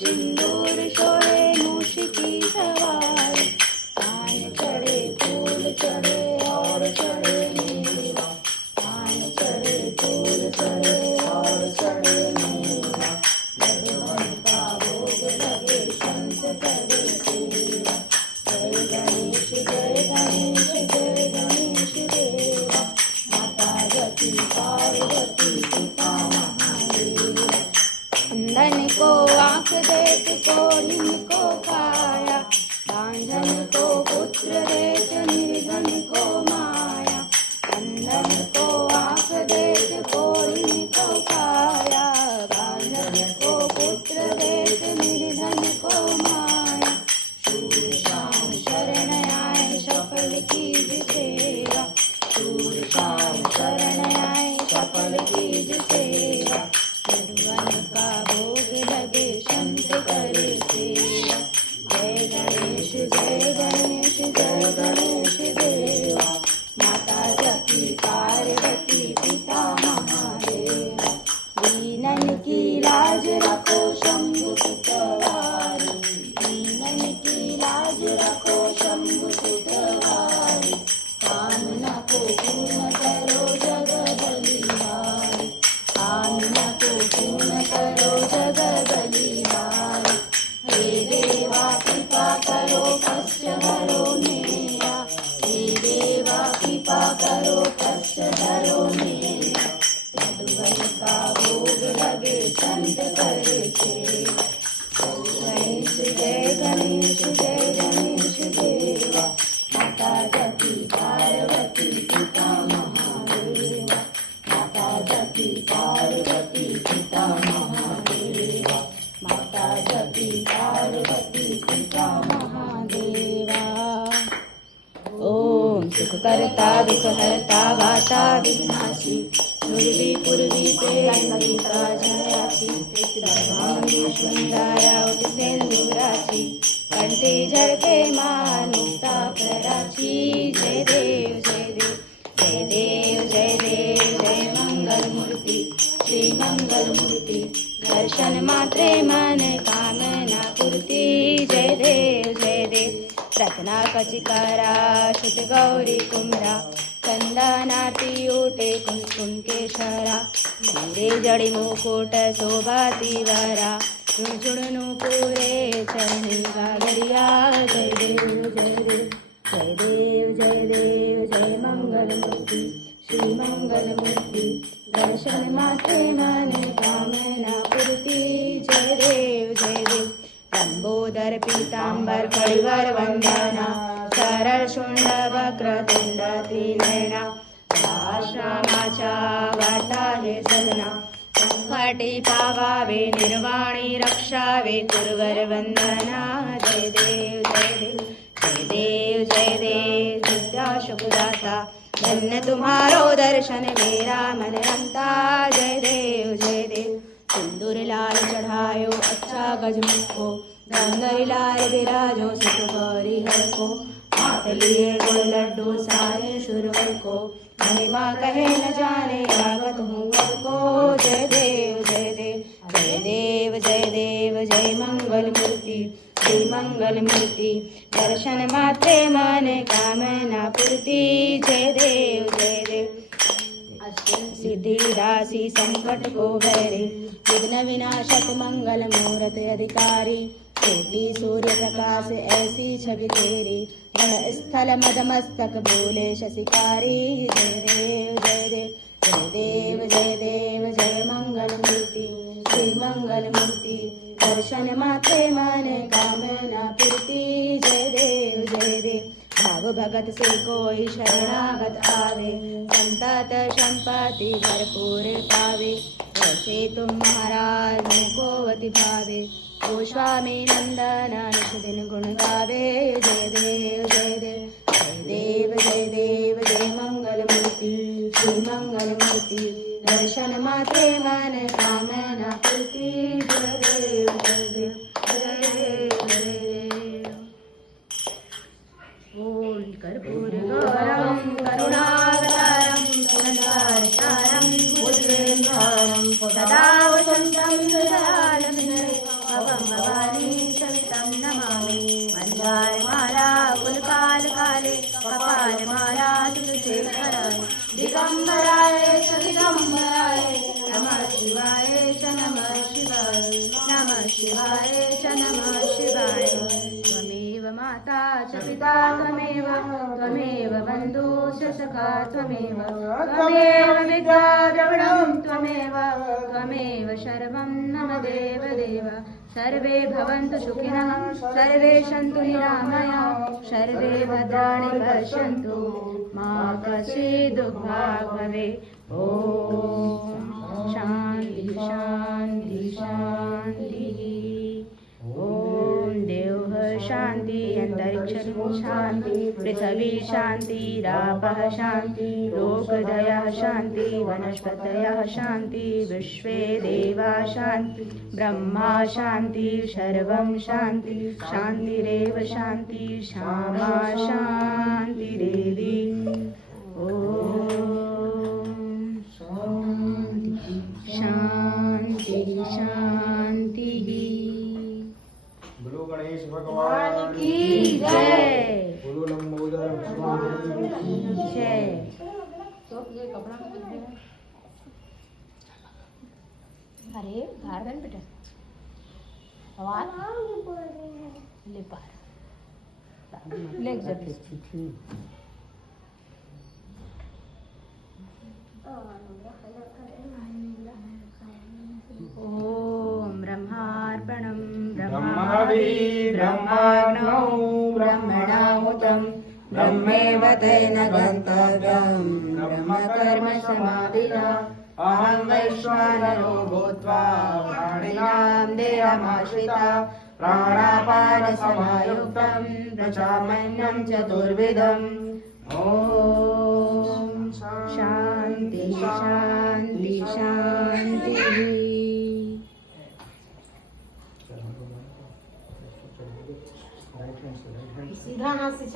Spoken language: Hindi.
सिंदूर शोळे मूषिकी सवारी, पान चढ़े फूल चढ़े और चढ़े मेवा, पान चढ़े फूल चढ़े और चढ़े मेवा, लड्डुओं का भोग लगे शंख करे सेवा। जय गणेश जय गणेश जय गणेश देवा, माता जति पार्वती पिता महादेव। अंधन को आँख देत कोढ़िन को काया, बांझन को पुत्र देत निर्धन को माया। अंधन को आँख देत कोढ़िन को काया, बांझन को पुत्र देत निर्धन को माया। शूर श्याम शरण आए सफल कीज सेवा, शूर श्याम शरण आए सफल कीज सेवा। लड्डुअन का भोग लगे संत करे सेवा। जय गणेश जय गणेश जय गणेश देवा, माता जति पार्वती पिता महादेव। दीनन की लाज रखो शंभु सुतवारी, दीनन की लाज रखो शंभु सुतवारी। कामना को पूर्ण करो जग बलिहारी, कामना को पूर्ण करो जग बलिहारी। हे देवा कृपा करो कष्ट हरो मेरा, हे देवा कृपा करो कष्ट हरो मेरा। लड्डुअन का भोग लगे संत करे सेवा। गणेश जय गणेश जय गणेश देवा, माता जति पार्वती पिता महादेवा, माता जति पार्वती पिता महादेवा, माता जति पार्वती पिता महादेवा। ओम सुख करता दुख हरता वाता विनाशी, पूर्वी पूर्वी प्रेमिका जयाची। ब्रह्मांडी सुंदरा उदिसेंदुराची, कंठी झळके मानुक्ता कराची। जय देव जय देव जय देव जय देव जय मंगल मूर्ती श्री मंगल मूर्ती। दर्शन मात्रे मन कामना पूर्ती। जय देव जय देव रत्ना कचिकारा शुद्ध गौरी कुमरा, चंदनाती उठे कुमकुम केशरा। मेरे जड़ी मुकुट शोभाती वरा, झुणझुणनु पूरे चरण गागरिया। जय देव जय देव जय देव जय देव जय मंगल मूर्ति श्री मंगल मूर्ति। दर्शन मात्रे मन कामना पूर्ति। जय देव जय देव लंबोदर पीतांबर कळीवर वंदना, सरळ शुंड वक्र तुंड त्रिनयना। आश्रमाच्या वाटा हे सदना, संकटी पावावे निर्वाणी रक्षावे गुरुवर वंदना। जय देव जय देव जय देव जय देव विद्या शुभदाता, धन्य तुम्हारो दर्शन मेरा मन रमता। जय देव जय देव सिंदूर लाल चढ़ायो अच्छा गजमुख को, गंगई लाल विराजो सुख गौरी हर को। हाथ लिए गुड़ लड्डू सारे शुरवर को, महिमा कहे न जाने आगत हूँ वर को। जय देव जय देव जय देव जय देव जय मंगल मूर्ति श्री मंगल मूर्ति। दर्शन मात्रे मन कामना पूर्ति। जय देव जय देव सिद्धि दासी संकट को भैरे, विघ्न विनाशक मंगल मूरत अधिकारी। कोटि सूर्य प्रकाश ऐसी छवि तेरी, रण स्थल मदमस्तक बोले शशिकारी। जय देव जय देव जय देव जय देव जय मंगल मूर्ति श्री मंगल मूर्ति। दर्शन मात्रे मन कामना पूर्ति। जय देव जय देव भाव भगत से कोई शरणागत आवे, संतत संपत्ति भरपूर पावे। ऐसे तुम महाराज मुझको अति भावे, ओ स्वामी नंदन नित दिन गुण गावे। जय देव जय देव जय देव जय देव जय मंगल मूर्ति श्री मंगल मूर्ति। दर्शन मात्रे मन कामना पूर्ति। जय देव जय देव जय देव जय देव। ओम कर्पूरगौरं करुणावतारं सदाचारं भुजगेन्द्रं सदा वसन्तं सदानन्दं भवं भवामि। कपालमाला तुझे कराय दिगंबराय च दिगंबराय नमः शिवाय च नमः शिवाय नमः शिवाय च नमः शिवाय त्वमेव माता च पिता त्वमेव त्वमेव बन्धु च सखा त्वमेव त्वमेव विद्या द्रविणं त्वमेव त्वमेव सर्वं मम देवदेव सर्वे भवन्तु सुखिनः सर्वे सन्तु निरामयाः सर्वे भद्राणि पश्यन्तु मा कश्चित् दुःखभाग् भवेत् ॐ शान्ति शान्ति शान्तिः ॐ देवः शान्ति अन्तरिक्ष शान्ति पृथिवी शान्ति रापः शान्ति लोकदयः शान्ति वनस्पतयः शान्ति विश्वे देवा शान्ति ब्रह्मा शान्ति सर्वं शान्ति शान्तिरेव शान्ति श्यामा शान्तिरेधि ॐ शान्ति शान्तिः बोलो गणेश भगवान की जय बोलो लंबोदर भगवान की जय अरे गार्डन बेटा आवाज ले पार ले जब ॐ ब्रह्मार्पणं ब्रह्महवि ब्रह्माग्नौ ब्रह्मणाहुतं ब्रह्मेव तेन गन्तव्यं ब्रह्मकर्म समाधिना अहं वैश्वानरो भूत्वा प्राणिनां देहमाश्रिता प्राणापानसमायुक्तं प्रजामन्यं चतुर्विधम् ॐ शान्ति शान्ति शान्तिः सीधा हाथ से